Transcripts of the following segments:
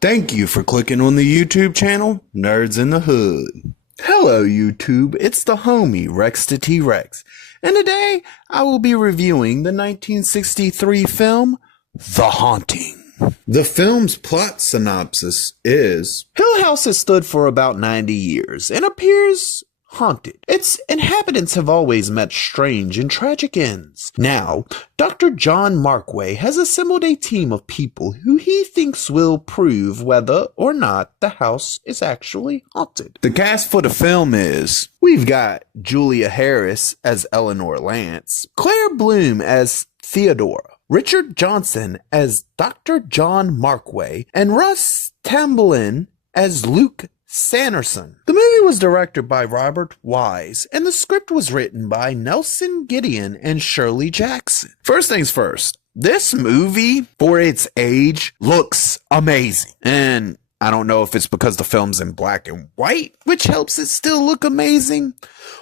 Thank you for clicking on the YouTube channel, Nerds in the Hood. Hello YouTube, it's the homie Rex the T-Rex, and today I will be reviewing the 1963 film, The Haunting. The film's plot synopsis is, Hill House has stood for about 90 years and appears haunted. Its inhabitants have always met strange and tragic ends. Now, Dr. John Markway has assembled a team of people who he thinks will prove whether or not the house is actually haunted. The cast for the film is, we've got Julia Harris as Eleanor Lance, Claire Bloom as Theodora, Richard Johnson as Dr. John Markway, and Russ Tamblyn as Luke Sanderson. The movie was directed by Robert Wise, and the script was written by Nelson Gideon and Shirley Jackson. First things first, this movie, for its age, looks amazing. And I don't know if it's because the film's in black and white, which helps it still look amazing,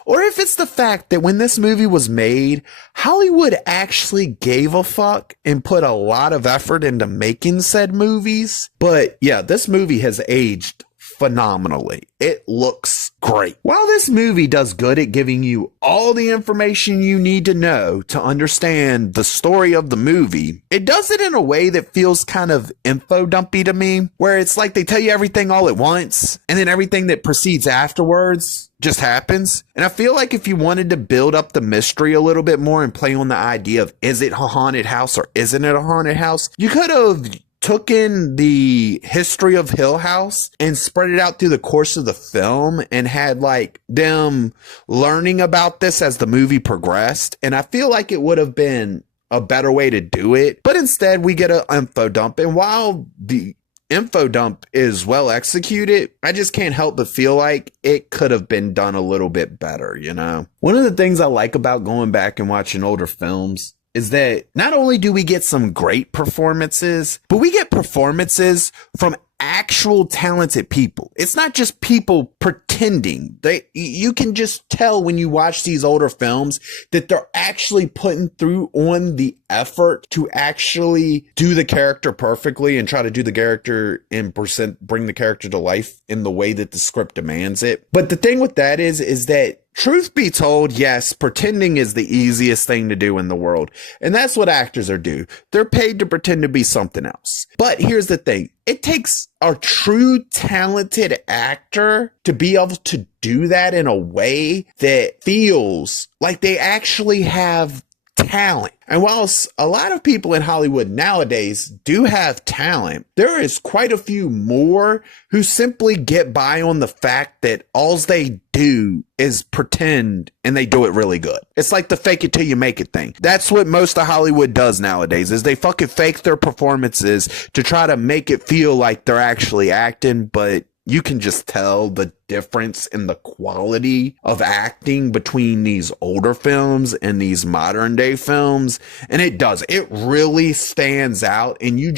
or if it's the fact that when this movie was made, Hollywood actually gave a fuck and put a lot of effort into making said movies. But yeah, this movie has aged phenomenally. It looks great. While this movie does good at giving you all the information you need to know to understand the story of the movie, it does it in a way that feels kind of info dumpy to me, where it's like they tell you everything all at once and then everything that proceeds afterwards just happens. And I feel like if you wanted to build up the mystery a little bit more and play on the idea of, is it a haunted house or isn't it a haunted house, you could have took in the history of Hill House and spread it out through the course of the film and had like them learning about this as the movie progressed. And I feel like it would have been a better way to do it. But instead we get an info dump. And while the info dump is well executed, I just can't help but feel like it could have been done a little bit better, you know? One of the things I like about going back and watching older films is that not only do we get some great performances, but we get performances from actual talented people. It's not just people pretending. You can just tell when you watch these older films that they're actually putting through on the effort to actually do the character perfectly and try to do the character and bring the character to life in the way that the script demands it. But the thing with that is that, truth be told, yes, pretending is the easiest thing to do in the world. And that's what actors are do. They're paid to pretend to be something else. But here's the thing. It takes a true talented actor to be able to do that in a way that feels like they actually have talent. And whilst a lot of people in Hollywood nowadays do have talent, there is quite a few more who simply get by on the fact that all they do is pretend and they do it really good. It's like the fake it till you make it thing. That's what most of Hollywood does nowadays, is they fucking fake their performances to try to make it feel like they're actually acting, but you can just tell the difference in the quality of acting between these older films and these modern day films. And it does. It really stands out. And you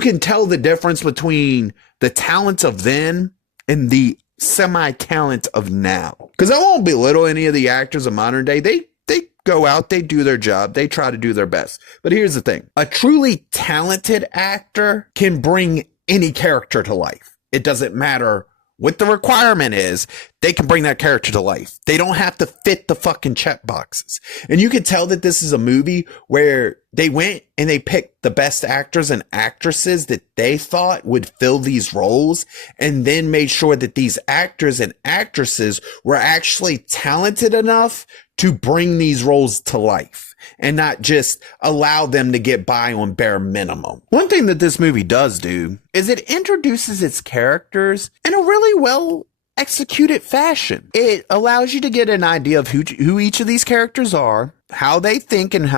can tell the difference between the talent of then and the semi-talent of now. Because I won't belittle any of the actors of modern day. They go out, they do their job, they try to do their best. But here's the thing. A truly talented actor can bring any character to life. It doesn't matter what the requirement is. They can bring that character to life. They don't have to fit the fucking check boxes. And you can tell that this is a movie where they went and they picked the best actors and actresses that they thought would fill these roles, and then made sure that these actors and actresses were actually talented enough to bring these roles to life and not just allow them to get by on bare minimum. One thing that this movie does do is it introduces its characters in a really well executed fashion. It allows you to get an idea of who each of these characters are, how they think, and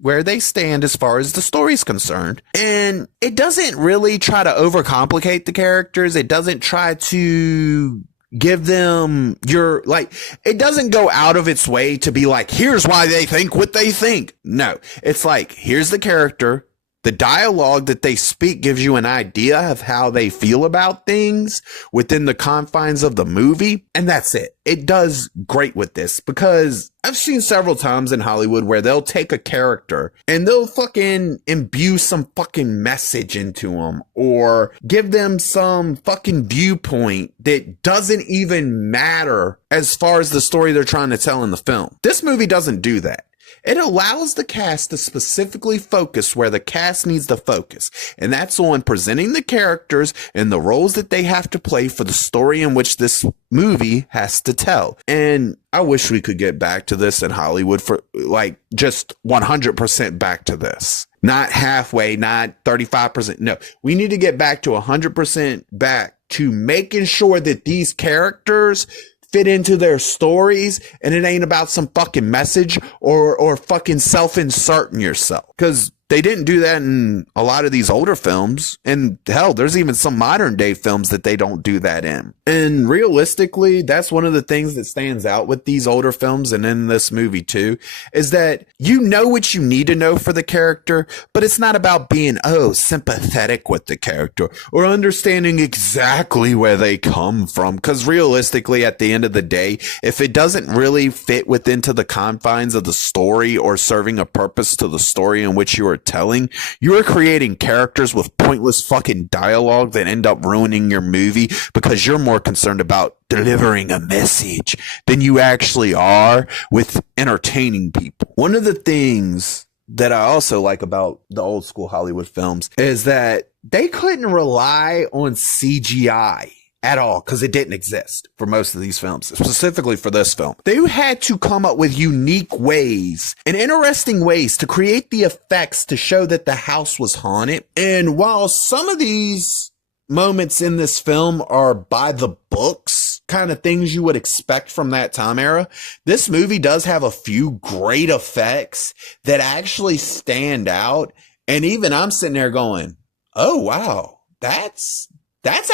where they stand as far as the story's concerned. And it doesn't really try to overcomplicate the characters. It doesn't try to give them it doesn't go out of its way to be like, here's why they think what they think. No, it's like, here's the character. The dialogue that they speak gives you an idea of how they feel about things within the confines of the movie. And that's it. It does great with this because I've seen several times in Hollywood where they'll take a character and they'll fucking imbue some fucking message into them or give them some fucking viewpoint that doesn't even matter as far as the story they're trying to tell in the film. This movie doesn't do that. It allows the cast to specifically focus where the cast needs to focus, and that's on presenting the characters and the roles that they have to play for the story in which this movie has to tell. And I wish we could get back to this in Hollywood for like just 100% back to this. Not halfway, not 35%. No, we need to get back to 100% back to making sure that these characters fit into their stories and it ain't about some fucking message or fucking self-inserting yourself. Because they didn't do that in a lot of these older films. And hell, there's even some modern day films that they don't do that in. And realistically, that's one of the things that stands out with these older films and in this movie too, is that you know what you need to know for the character, but it's not about being, sympathetic with the character or understanding exactly where they come from. Because realistically, at the end of the day, if it doesn't really fit within to the confines of the story or serving a purpose to the story in which you are telling, you are creating characters with pointless fucking dialogue that end up ruining your movie because you're more concerned about delivering a message than you actually are with entertaining people. One of the things that I also like about the old school Hollywood films is that they couldn't rely on CGI at all because it didn't exist for most of these films, specifically for this film. They had to come up with unique ways and interesting ways to create the effects to show that the house was haunted. And while some of these moments in this film are by the books, kind of things you would expect from that time era, this movie does have a few great effects that actually stand out. And even I'm sitting there going, oh, wow, that's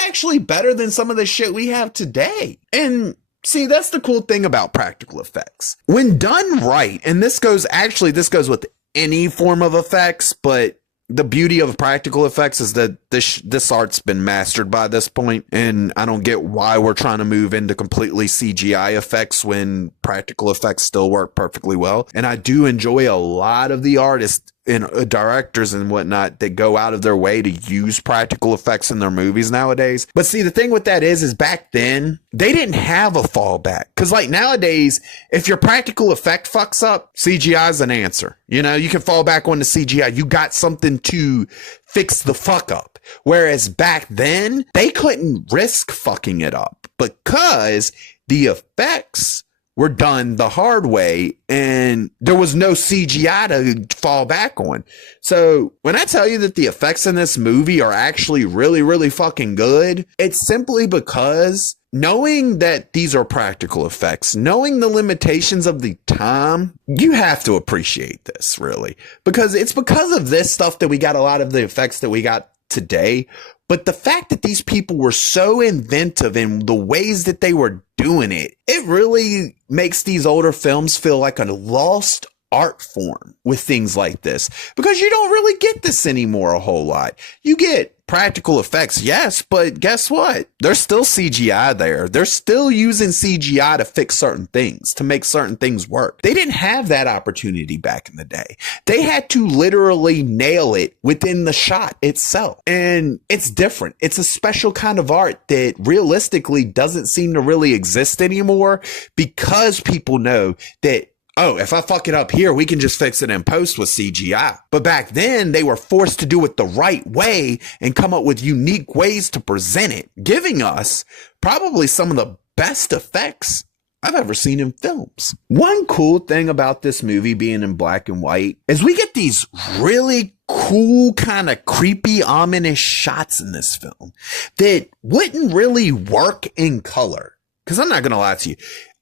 actually better than some of the shit we have today. And see, that's the cool thing about practical effects. When done right, and this goes with any form of effects, but the beauty of practical effects is that this art's been mastered by this point, and I don't get why we're trying to move into completely CGI effects when practical effects still work perfectly well. And I do enjoy a lot of the artists and directors and whatnot that go out of their way to use practical effects in their movies nowadays. But see, the thing with that is back then they didn't have a fallback. Cause like nowadays, if your practical effect fucks up, CGI is an answer. You know, you can fall back on the CGI. You got something to fix the fuck up. Whereas back then they couldn't risk fucking it up because the effects were done the hard way and there was no CGI to fall back on. So when I tell you that the effects in this movie are actually really, really fucking good, it's simply because knowing that these are practical effects, knowing the limitations of the time, you have to appreciate this really, because it's because of this stuff that we got a lot of the effects that we got today. But the fact that these people were so inventive in the ways that they were doing it, it really makes these older films feel like a lost art form with things like this, because you don't really get this anymore a whole lot. You get practical effects, yes, but guess what? There's still CGI there. They're still using CGI to fix certain things, to make certain things work. They didn't have that opportunity back in the day. They had to literally nail it within the shot itself. And it's different. It's a special kind of art that realistically doesn't seem to really exist anymore because people know that, oh, if I fuck it up here, we can just fix it in post with CGI. But back then, they were forced to do it the right way and come up with unique ways to present it, giving us probably some of the best effects I've ever seen in films. One cool thing about this movie being in black and white is we get these really cool, kind of creepy, ominous shots in this film that wouldn't really work in color. Because I'm not going to lie to you.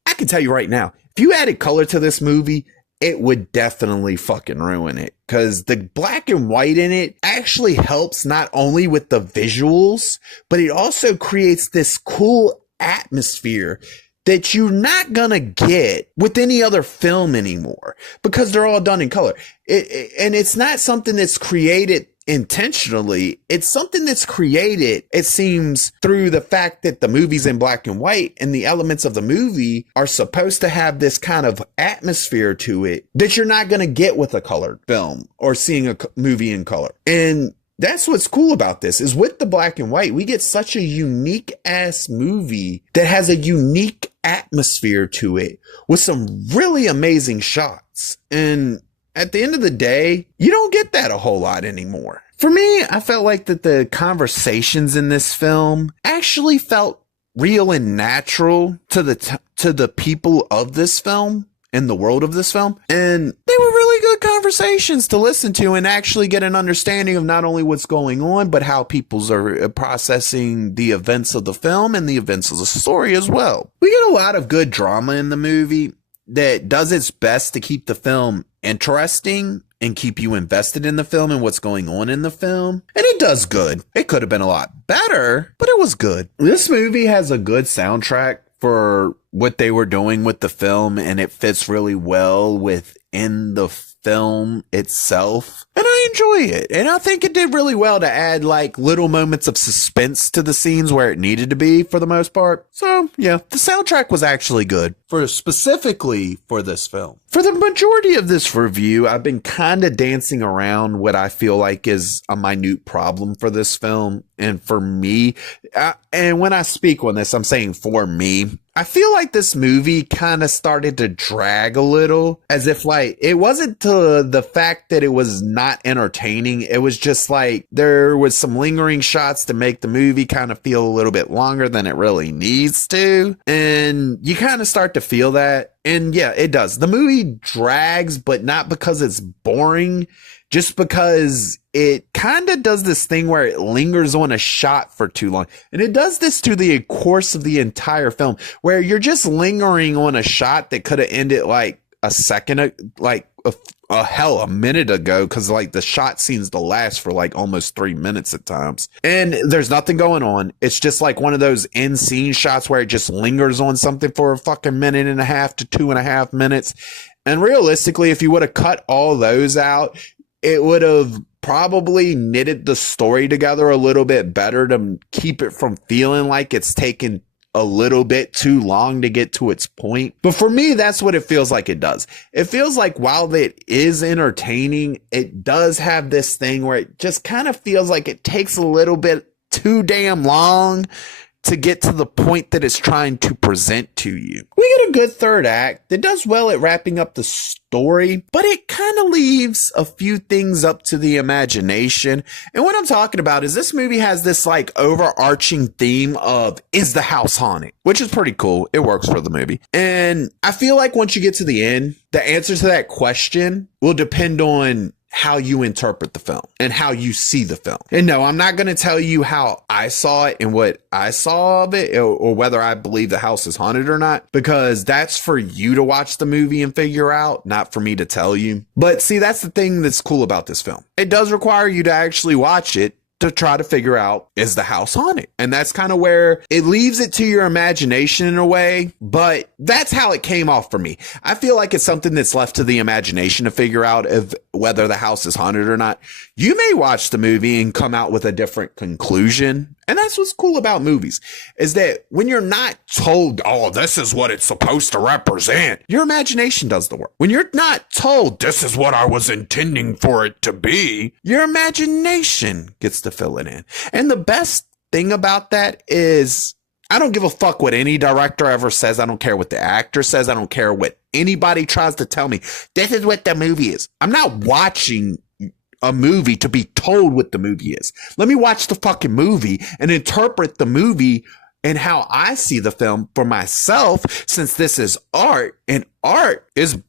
I can tell you right now, if you added color to this movie, it would definitely fucking ruin it, because the black and white in it actually helps not only with the visuals, but it also creates this cool atmosphere that you're not gonna get with any other film anymore because they're all done in color. And it's not something that's created intentionally. It's something that's created, it seems, through the fact that the movie's in black and white and the elements of the movie are supposed to have this kind of atmosphere to it that you're not going to get with a colored film or seeing a movie in color. And that's what's cool about this, is with the black and white, we get such a unique ass movie that has a unique atmosphere to it with some really amazing shots. And at the end of the day, you don't get that a whole lot anymore. For me, I felt like that the conversations in this film actually felt real and natural to the people of this film, in the world of this film. And they were really good conversations to listen to and actually get an understanding of not only what's going on, but how people's are processing the events of the film and the events of the story as well. We get a lot of good drama in the movie that does its best to keep the film interesting and keep you invested in the film and what's going on in the film. And it does good. It could have been a lot better, but it was good. This movie has a good soundtrack for what they were doing with the film, and it fits really well within the film itself. And I enjoy it. And I think it did really well to add like little moments of suspense to the scenes where it needed to be for the most part. So yeah, the soundtrack was actually good specifically for this film. For the majority of this review, I've been kind of dancing around what I feel like is a minute problem for this film. And for me, and when I speak on this, I'm saying for me, I feel like this movie kind of started to drag a little, as if like it wasn't to the fact that it was not entertaining. It was just like there was some lingering shots to make the movie kind of feel a little bit longer than it really needs to. And you kind of start to feel that. And yeah, it does. The movie drags, but not because it's boring, just because it kind of does this thing where it lingers on a shot for too long. And it does this to the course of the entire film, where you're just lingering on a shot that could have ended like a second, like a minute ago, because like the shot seems to last for like almost 3 minutes at times. And there's nothing going on. It's just like one of those end scene shots where it just lingers on something for a fucking minute and a half to 2.5 minutes. And realistically, if you would have cut all those out, it would have probably knitted the story together a little bit better to keep it from feeling like it's taken a little bit too long to get to its point. But for me, that's what it feels like it does. It feels like while it is entertaining, it does have this thing where it just kind of feels like it takes a little bit too damn long to get to the point that it's trying to present to you. We get a good third act that does well at wrapping up the story, but it kind of leaves a few things up to the imagination. And what I'm talking about is this movie has this like overarching theme of, is the house haunted? Which is pretty cool. It works for the movie. And I feel like once you get to the end, the answer to that question will depend on how you interpret the film and how you see the film. And no, I'm not going to tell you how I saw it and what I saw of it, or whether I believe the house is haunted or not, because that's for you to watch the movie and figure out, not for me to tell you. But see, that's the thing that's cool about this film. It does require you to actually watch it to try to figure out, is the house haunted? And that's kind of where it leaves it to your imagination in a way, but that's how it came off for me. I feel like it's something that's left to the imagination to figure out if whether the house is haunted or not. You may watch the movie and come out with a different conclusion. And that's what's cool about movies, is that when you're not told, oh, this is what it's supposed to represent, your imagination does the work. When you're not told, this is what I was intending for it to be, your imagination gets to fill it in. And the best thing about that is, I don't give a fuck what any director ever says. I don't care what the actor says. I don't care what anybody tries to tell me. This is what the movie is. I'm not watching a movie to be told what the movie is. Let me watch the fucking movie and interpret the movie and how I see the film for myself, since this is art, and art is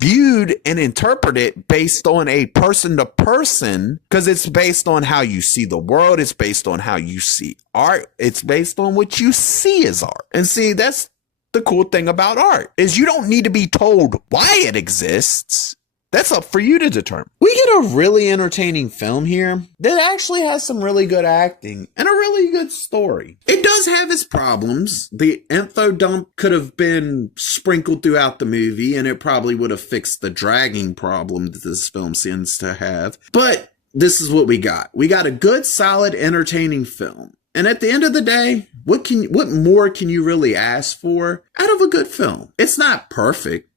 viewed and interpreted based on a person to person, because it's based on how you see the world. It's based on how you see art. It's based on what you see as art. And see, that's the cool thing about art, is you don't need to be told why it exists. That's up for you to determine. We get a really entertaining film here that actually has some really good acting and a really good story. It does have its problems. The info dump could have been sprinkled throughout the movie, and it probably would have fixed the dragging problem that this film seems to have. But this is what we got. We got a good, solid, entertaining film. And at the end of the day, what more can you really ask for out of a good film? It's not perfect.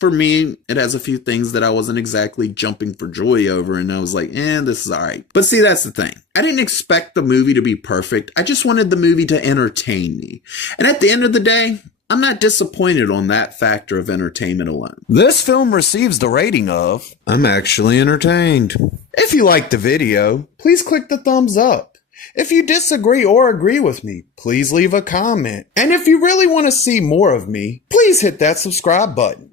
For me, it has a few things that I wasn't exactly jumping for joy over, and I was like, this is all right. But see, that's the thing. I didn't expect the movie to be perfect. I just wanted the movie to entertain me. And at the end of the day, I'm not disappointed on that factor of entertainment alone. This film receives the rating of, I'm actually entertained. If you liked the video, please click the thumbs up. If you disagree or agree with me, please leave a comment. And if you really want to see more of me, please hit that subscribe button.